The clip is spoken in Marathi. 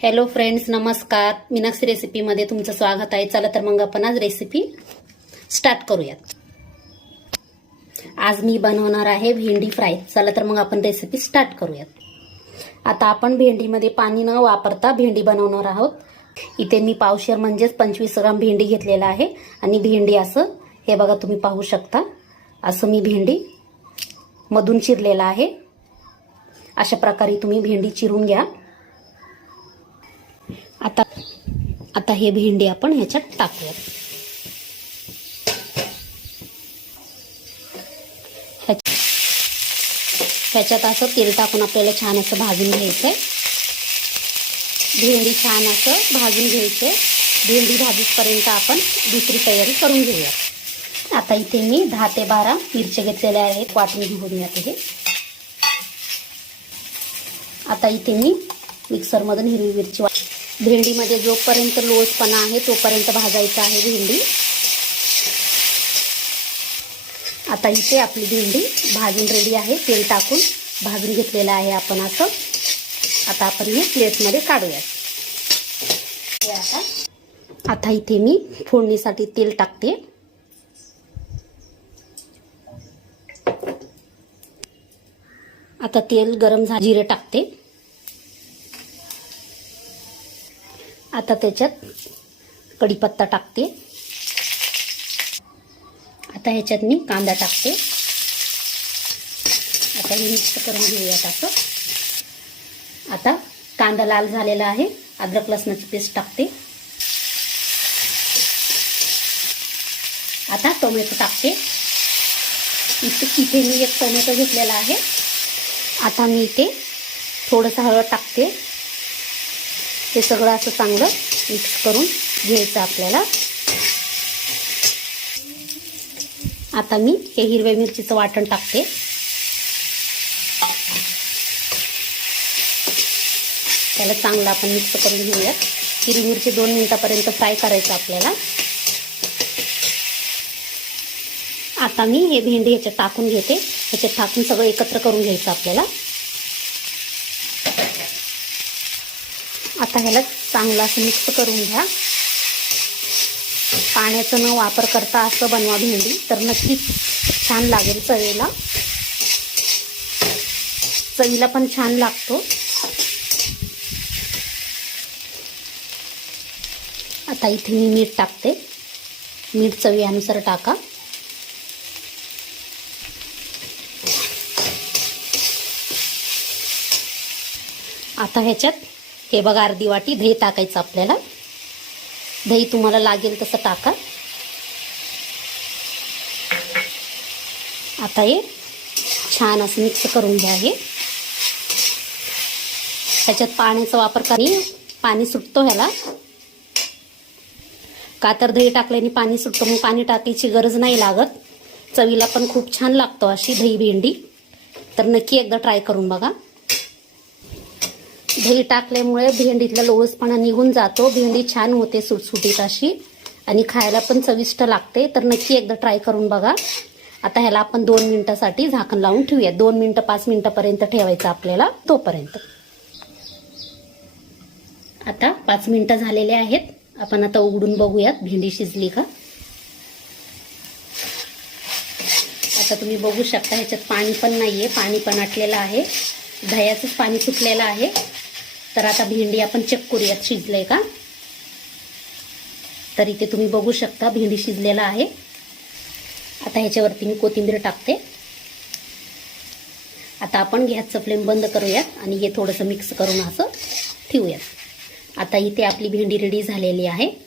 हॅलो फ्रेंड्स नमस्कार. मीनाक्षी रेसिपीमध्ये तुमचं स्वागत आहे. चला तर मग आपण आज रेसिपी स्टार्ट करूयात. आज मी बनवणार आहे भेंडी फ्राय चला तर मग आपण रेसिपी स्टार्ट करूयात. आता आपण भेंडीमध्ये पाणी न वापरता भेंडी बनवणार आहोत. इथे मी पावशेर म्हणजेच पंचवीस ग्राम भेंडी घेतलेला आहे. आणि भेंडी असं हे बघा तुम्ही पाहू शकता. असं मी भेंडी मधून चिरलेला आहे. अशा प्रकारे तुम्ही भेंडी चिरून घ्या आता आता हे भेंडी आपण ह्याच्यात टाकूयात ह्याच्यात असं तेल टाकून आपल्याला छान असं भाजून घ्यायचंय. भेंडी छान असं भाजून घ्यायचंय. भेंडी भाजीपर्यंत आपण दुसरी तयारी करून घेऊया. आता इथे मी दहा ते बारा मिरच्या घेतलेल्या आहेत वाटून घेऊन येते हे आता इथे मी मिक्सरमधून हिरवी मिरची वाट भेंडीमध्ये जोपर्यंत लोसपणा आहे तोपर्यंत भाजायचं आहे भेंडी. आता इथे आपली भेंडी भाजून रेडी आहे. तेल टाकून भाजून घेतलेलं आहे आपण असं. आता आपण हे प्लेटमध्ये काढूयात. हे आता आता इथे मी फोडणीसाठी तेल टाकते. आता तेल गरम झा जिरे टाकते. आता त्याच्यात कढीपत्ता टाकते. आता ह्याच्यात मी कांदा टाकते. आता हे मिक्स करून घेऊयात असं आता कांदा लाल झालेला आहे. अद्रक लसणाची पेस्ट टाकते. आता टोमॅटो टाकते. इथे इथे मी एक टोमॅटो घेतलेला आहे. आता मी इथे थोडंसं हळद टाकते. हे सगळं असं चांगलं मिक्स करून घ्यायचं आपल्याला. आता मी हे हिरव्या मिरचीचं वाटण टाकते. त्याला चांगलं आपण मिक्स करून घेऊयात. हिरवी मिरची दोन मिनिटापर्यंत फ्राय करायचं आपल्याला. आता मी हे भेंडी ह्याच्यात टाकून घेते. ह्याच्यात टाकून सगळं एकत्र करून घ्यायचं आपल्याला. आता ह्याला चांगलं असं मिक्स करून घ्या. पाण्याचा न वापर करता असं बनवा भेंडी तर नक्कीच छान लागेल चवीला. चवीला पण छान लागतो. आता इथे मी मीठ टाकते. मीठ चवीनुसार टाका. आता ह्याच्यात हे बघा अर्धी वाटी दही टाकायचं आपल्याला. दही तुम्हाला लागेल तसं टाका. आता हे छान असं मिक्स करून घ्या हे. त्याच्यात पाण्याचा वापर करी. पाणी सुटतो ह्याला. का तर दही टाकल्याने पाणी सुटतं मग पाणी टाकायची गरज नाही लागत. चवीला पण खूप छान लागतो अशी दही भेंडी. तर नक्की एकदा ट्राय करून बघा. दही टाकल्यामुळे भेंडीतला लोळसपणा निघून जातो. भेंडी छान होते सुटसुटीत अशी. आणि खायला पण चविष्ट लागते. तर नक्की एकदा ट्राय करून बघा. आता ह्याला आपण दोन मिनिटासाठी झाकण लावून ठेवूया. दोन मिनिटं पाच मिनिटापर्यंत ठेवायचं आपल्याला तोपर्यंत. आता पाच मिनिटं झालेले आहेत. आपण आता उघडून बघूयात भेंडी शिजली का. आता तुम्ही बघू शकता ह्याच्यात पाणी पण नाहीये. पाणी पण आटलेलं आहे. दह्याचंच पाणी सुटलेलं आहे. तर आता भेंडी आपण चेक करूयात शिजलंय का? तर इथे तुम्ही बघू शकता भेंडी शिजलेला आहे. आता ह्याच्यावरती मी कोथिंबीर टाकते. आता आपण गॅसचं फ्लेम बंद करूयात आणि हे थोडंसं मिक्स करून असं ठेवूयात. आता इथे आपली भेंडी रेडी झालेली आहे.